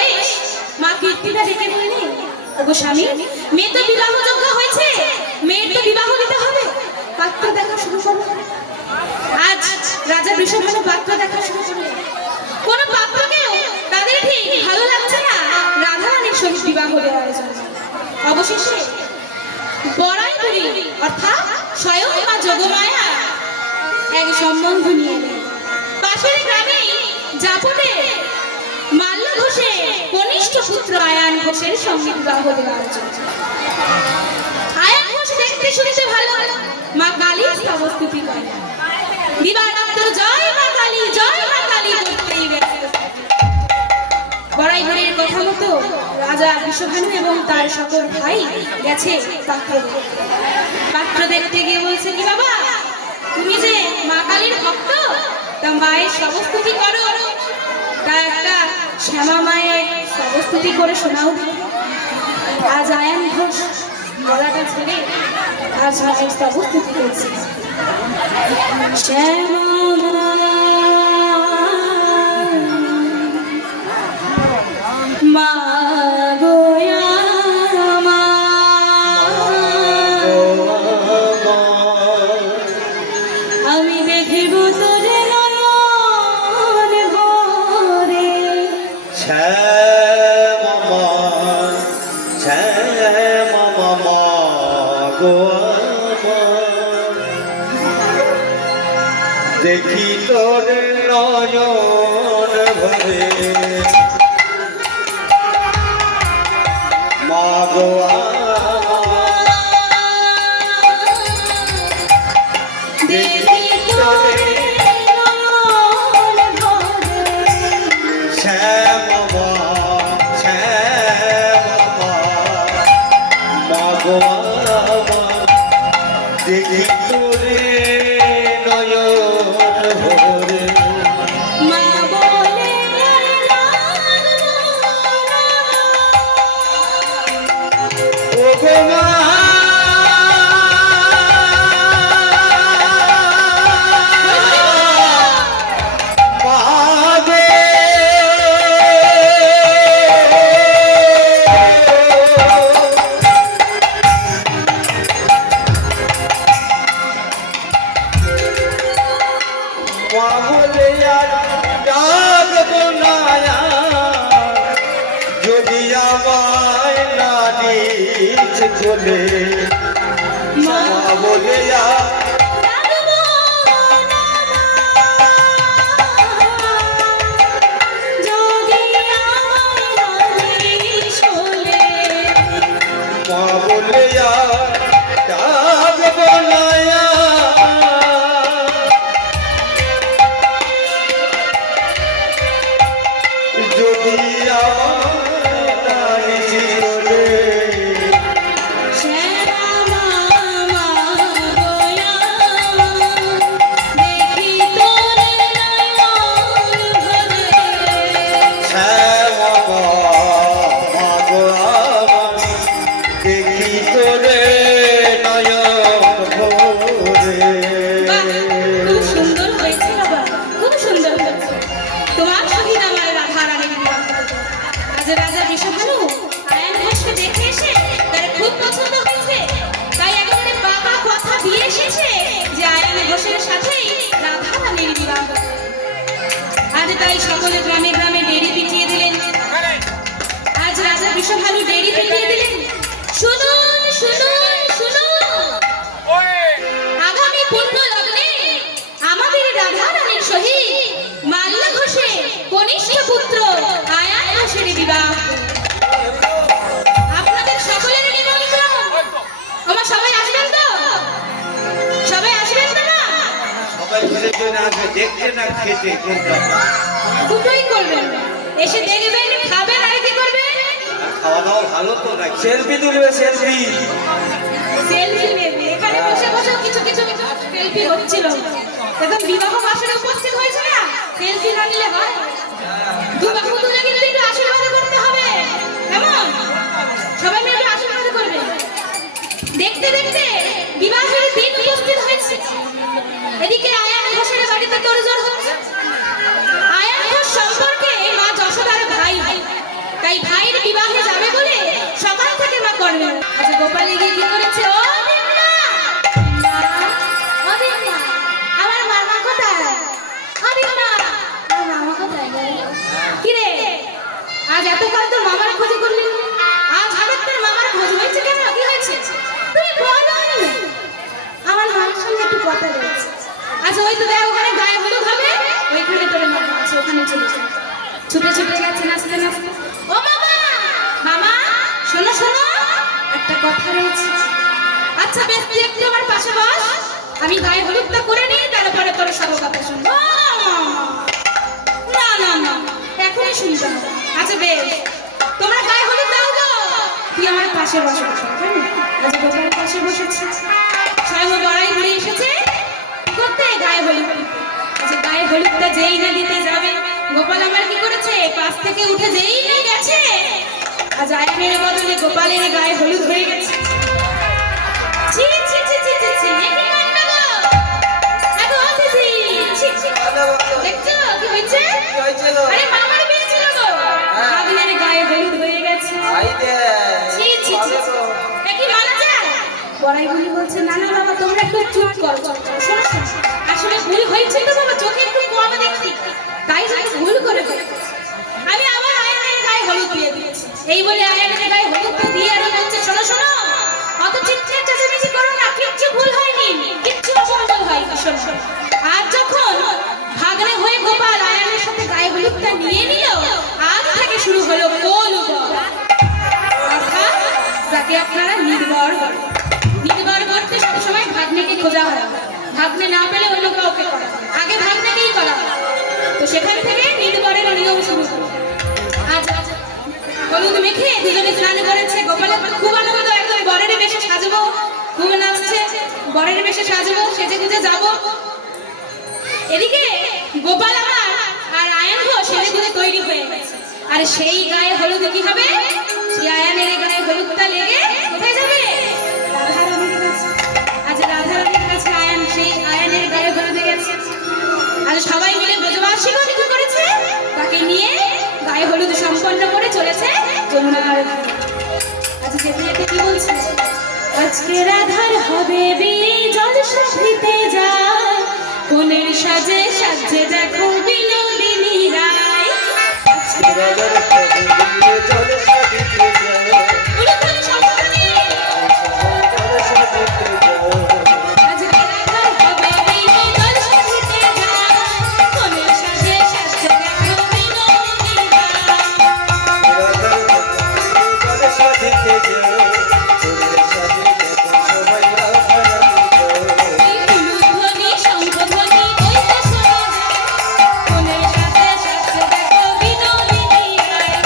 বয়স মা কীর্তিদা ডেকে বললেন, ওগো স্বামী, মেয়ে তো বিবাহযোগ্য হয়েছে, মেয়ের তো বিবাহ দিতে হবে, পাত্র দেখা শুরু করো। আজ রাজা বৃষভানু পাত্র দেখা শুরু করলেন। কোন পাত্রকেও তাদের ঠিক ভালো লাগছে না রাধা রানীর সহিত বিবাহ দেওয়ার জন্য। অবশেষে বড়াইপুরী অর্থাৎ স্বয়ং মা যোগমায়া এক সম্বন্ধ নিয়ে এলেন। পাশের গ্রামে জাপটে মাল্য ঘোষের কনিষ্ঠ পুত্র আয়ান ঘোষের সঙ্গে বিবাহ দেওয়ার জন্য। আয়ান ঘোষ দেখতে শুনতে ভালো, মা কালী স্তবস্তুতি করে, দিবারাত্র জয় মা কালী, জয় মা কালী করতেই ব্যস্ত। বড়াইপুরের কথা মতো রাজা বৃষভানু এবং তার সকল ভাই গেছে পাত্র দেখতে। পাত্র দেখতে গিয়ে বলছে, কি বাবা, তুমি যে মা কালীর ভক্ত, তা মায়ের স্তবস্তুতি করো, তা একটা শ্যামা মায়ের স্তবস্তুতি করে শোনাও। আজ আয়ান ঘোষ গলাটা ছেড়ে আজ মায়ের স্তবস্তুতি করছে। শ্যামা মা আমি দেখিব তোরে নয়ন ভরে। শ্যামা শ্যামা গো দেখি তোর নয়ন ভরে, মা গো দেখি তোরে নয়ন ভরে। শ্যামা শ্যামা মা গো দেখি তোরে নয়ন ভরে। মা বলে ও গো মা বলে আর ডাকবো না যদি আমায় না নিজ চলে, মা বলে আর মা বলে আর ডাকবো না যদি আমার চলে। দেখি তোরে নয়ন ভরে। খুব সুন্দর হয়েছে বাবা, খুব সুন্দর হয়েছে। তোমার সহিত আমার রাধা রানীর বিবাহ হলো। আজ রাজা বৃষভানু আয়ান ঘোষকে দেখে এসে তার খুব পছন্দ হয়েছে, তাই একেবারে বাবা কথা দিয়ে এসেছে যে আয়ান ঘোষের সাথেই রাধা রানীর বিবাহ হবে। আজ তাই সকলে গ্রামে গ্রামে ডেরি পিটিয়ে দিলেন। আজ রাজা বৃষভানু ডেরি পিটিয়ে দিলেন, শুনুন শুনুন শুনুন, আগামী পূর্ণ লগ্নে আমাদের রাধা রানীর সহিত মাল্য ঘোষের কনিষ্ঠ পুত্র আয়ান ঘোষের বিবাহ। আপনাদের সকলের নিমন্ত্রণ। আমার সবাই আসবেন তো? সবাই আসবেন তো না? সবাই মিলে জন্য আসবে, দেখতে না খেতে কোনটা? দুটোই করবেন, এসে দেখবেন, খাবেন, আর কি করবেন? খাওয়া দাওয়া ভালো তো না? সেলফি তুলবে, সেলফি। সেলফি নেবে। এখানে বসে বসে কিছু কিছু সেলফি হচ্ছিল, এখন বিবাহ বাসরে উপস্থিত হয়েছে না, সেলফি না নিলে হয়? দু বাহু তুলে কিন্তু একটু আশীর্বাদ করতে হবে, কেমন? সবাই মিলে আশীর্বাদ করবে। দেখতে দেখতে বিবাহের দিন উপস্থিত হয়েছে। এদিকে আয়ান ঘোষের বাড়িতে তোড়জোড় হচ্ছে। আয়ান ঘোষ সম্পর্কে মা যশোদার ভাই, মামার খোঁজে করলি না? আজ হঠাৎ তোর মামার খোঁজ হয়েছে কেন? কি হয়েছে তুমি বলো। আমার মায়ের সঙ্গে একটু কথা রয়েছে। আচ্ছা ওই তো দেখ ওখানে গায়ে হলুদ হবে, ওইখানে তোর মামা আছে, ওখানে চলে যাও। ছুটে ছুটে গেছে নাচতে নাচতে। ও মামা, মামা শোনো শোনো, একটা কথা রয়েছে। আচ্ছা বেশ, তুই একটু আমার পাশে বস, আমি গায়ে হলুদটা করে নিই, তারপরে তোর সব কথা শুনবো। না না না, এখনই শুনতে হবে। আচ্ছা বেশ, তোমরা গায়ে হলুদ দাও গো। তুই আমার পাশে বসে বসে, আচ্ছা গোপালের পাশে বসেছি। স্বয়ং বড়াই ঘুরে এসেছে করতে গায়ে হলুদ দিতে। আচ্ছা গায়ে হলুদটা যেই না দিতে যাবে, গোপাল আমার কি করেছে, পাশ থেকে উঠে যেই না গেছে, আজ আয়নের বদলে গোপালের গায়ে হলুদ হয়ে গেছে। ছি ছি ছি ছি ছি ছি, এ কি কাণ্ড গো! আগো দিদি, ছি ছি। দেখছো কি হয়েছে? আরে মামার বিয়ে ছিল গো, ভাগ্নের গায়ে হলুদ হয়ে গেছে। ছি ছি ছি, এ কি মানা যায়? বড়াই বলি বলছে, না না বাবা তোমরা একটু চুপ করো, শোনো শোনো, আসলে ভুল হয়েছে তো বাবা, চোখে একটু কম দেখি, তাই আমি ভুল করে ফেলেছি। আমি আবার আয়নের গায়ে হলুদ দিয়ে দিয়েছি। এই বলে আয়নের গায়ে হলুদটা দিয়ে আরো বলছে, শোনো শোনো, অত চিৎকার চেঁচামেচি করো না, কিচ্ছু ভুল হয়নি, কিচ্ছু অমঙ্গল হয়নি। শোনো শোনো, আর যখন ভাগ্নে হয়ে গোপাল আয়নের সাথে গায়ে হলুদটা নিয়ে নিল, আজ থেকে শুরু হলো কোলুগর, অর্থাৎ যাকে আপনারা নির্ভর বলেন। নির্ভর করতে সবসময় ভাগ্নেকে খোঁজা হয়, ভাগ্নে না পেলে অন্য কাউকে করা হয়, আগে ভাগ্নেকেই করা হয়। তো সেখান থেকে নির্ভরের নিয়ম শুরু হলো। আজ হলুদ মেখে দুজনে স্নান করেছে। গোপালের খুব আনন্দ, একদম বরের বেশে সাজবো, খুব নাচছে, বরের বেশে সাজবো, সেজে গুজে যাবো। এদিকে গোপাল আমার আর আয়ন সেজে গুজে তৈরি হয়ে গেছে। আর সেই গায়ে হলুদ কি হবে, সেই আয়নের গায়ে হলুদটা লেগে কোথায় যাবে, রাধারানীর কাছে। আজ রাধারানীর কাছে আয়ন সেই আয়নের গায়ে হলুদে গেছে। আজ সবাই মিলে ব্রজবাসী কি করেছে, তাকে নিয়ে গায়ে হলুদ সম্পন্ন করে চলেছে যমুনার ধারে। আজ যেতে যেতে কি বলছে, আজকে রাধার হবে বিয়ে, জল সাথিতে যায়, কোনের সাজে সাজে দেখো বিনোদিনী রায়। আজকে রাধার হবে বিয়ে, জল সাথিতে যায়, উলুধ্বনি সম্পূর্ণ। আজকে রাধার হবে বিয়ে, জল সাথিতে যায়, কোনের সাজে সাজে দেখো বিনোদিনী রায়। উলুধ্বনি শঙ্খধ্বনি ওই তো শোনা যায়, কোনের সাজে সাজে দেখো বিনোদিনী রায়।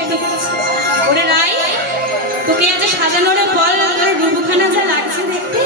নৃত্য করছে। ওরে রাই, তোকে আজ সাজানোর পর রূপখানা যা লাগছে দেখতে,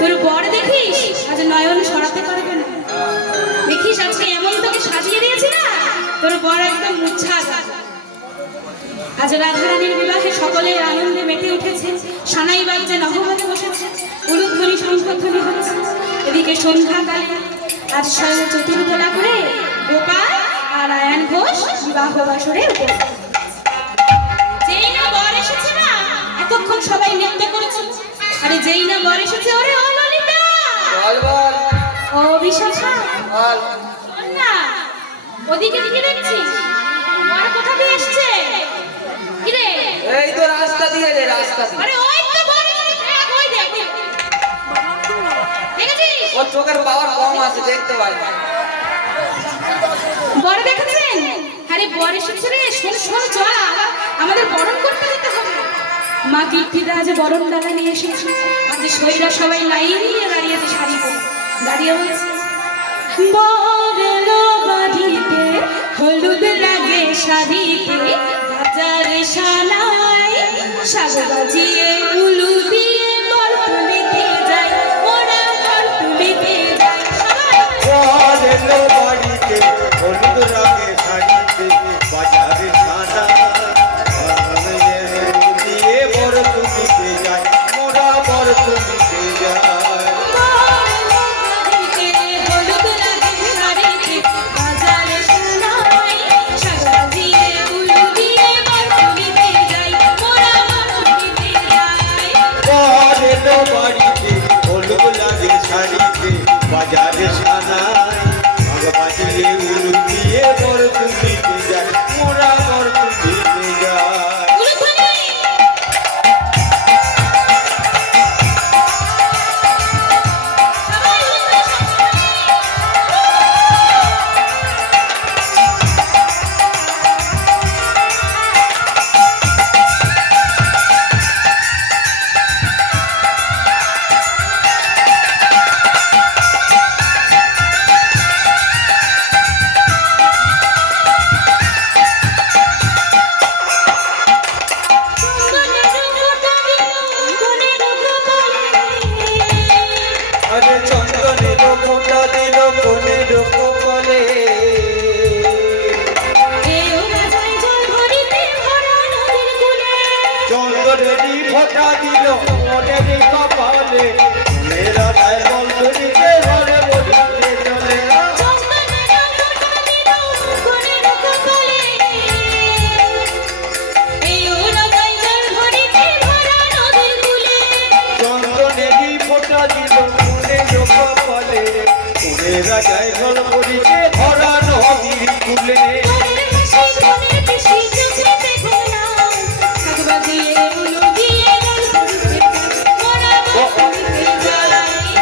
তোর বর দেখিস আজ নয়ন সরাতে পারবে না। দেখিস আজকে এমন তোকে সাজিয়ে দিয়েছি না, তোর বর একদম মুচ্ছা। আজ রাধারানীর বিবাহে সকলে আনন্দে মেতে উঠেছে, সানাই বাজছে, নহবতে বসেছে, উলুধ্বনি শঙ্খধ্বনি হচ্ছে। এদিকে সন্ধ্যাকালে আজ চতুর্দোলা করে গোপাল আর আয়ান ঘোষ বিবাহ বাসরে উপস্থিত। যেই না বর এসেছে না, এতক্ষণ সবাই নৃত্য করেছে। আরে যেই না বর এসেছে, ওরে ও ললিতা, ও বিশাখা, না ওদিকে দিকে দেখছিস, বর কোথা দিয়ে এসছে? কিরে, এই তো রাস্তা দিয়ে রে, রাস্তা দিয়ে। আরে ওই তো বর এসেছে, ওই দেখ, দেখেছিস? ওর চোখের পাওয়ার কম আছে, দেখতে পাই না। বর দেখেছেন? আরে বর এসেছে রে, শোন শোন, চল আমাদের বরণ করতে যেতে হবে। মা কীর্তিদা আজ বরণ ডালা নিয়ে এসেছে। আজ সইরা সবাই লাইন দিয়ে দাঁড়িয়েছে, শাড়ি পরে দাঁড়িয়ে বলছে, বর এলো বাড়িতে, হলুদ লাগে শাড়িতে, বাজারে সানাই শাক বাজিয়ে উলু দিয়ে বর তুলিতে যায়, ওরা বর তুলিতে যায়। সবাই বর এলো বাড়িতে, হলুদ রঙে শাড়িতে, বাজারে সানা দিয়ে বর তুলিতে যায়, মোরা বর তুলিতে যায়। বর এলো বাড়িতে, হলুদ লাগে শাড়িতে, বাজারে সানাই ভাগ বাজিয়ে উলু দিয়ে বর তুলিতে যায়, মোরা বর তুলিতে যায়। আরে চন্দনের ফোঁটা দিল কোনের কপালে, চন্দনেরই ফোঁটা দিল কোনের কপালে, মেরা তাই বন্ধুরিকে ঘরে বলিতে চলে। চন্দনেরই ফোঁটা দিল কোনের কপালে, মেরা তাই বন্ধুরিকে ভরা নদীর কুলে।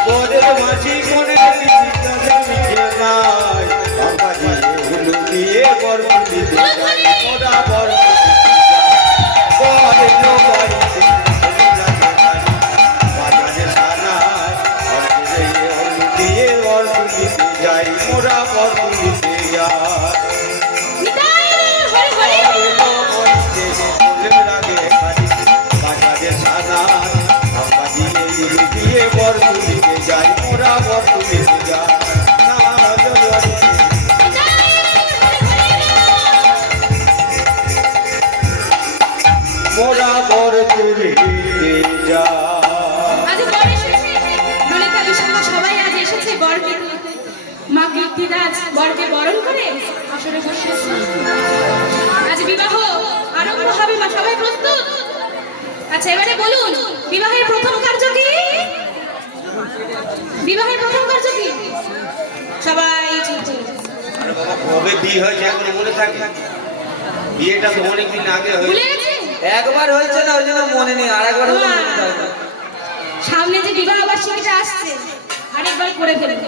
বরের মাঝি মনে মিখে নাই, বাবা দিয়ে হুলু দিয়ে বর তুলিতে যায়, মোরা বর বর এলো বাড়িতে, হলুদ লাগে শাড়ি, বাজারে সানাই ভাগ বাজিয়ে হুলু দিয়ে বর তুলিতে যায়, মোরা বর তুলিতে যায়। বর তুলিতে যাই, মোরা বর তুলিতে যাই, মোরা বর তুলিতে যাই। সবাই আজ এসেছে বরকে তুলতে। মা কীর্তিরাজ বরকে বরণ করে আসরে বসেছে। আজ বিবাহ আরম্ভ হবে, মা সবাই প্রস্তুত? আচ্ছা এবারে বলুন, বিবাহের প্রথম কার্য কি? বিবাহের প্রথম কার্য কি? সবাই চুপ। আরে বাবা, কবে বিয়ে হয়েছে এখন মনে থাকে? বিয়েটা তো অনেকদিন আগে ভুলে হয়েছে। গেছে? একবার হয়েছে না, ওই জন্য মনে নেই, আরেকবার হলে মনে থাকবে। সামনে যে বিবাহ বার্ষিকীটা আসছে, আরেকবার করে ফেলবে।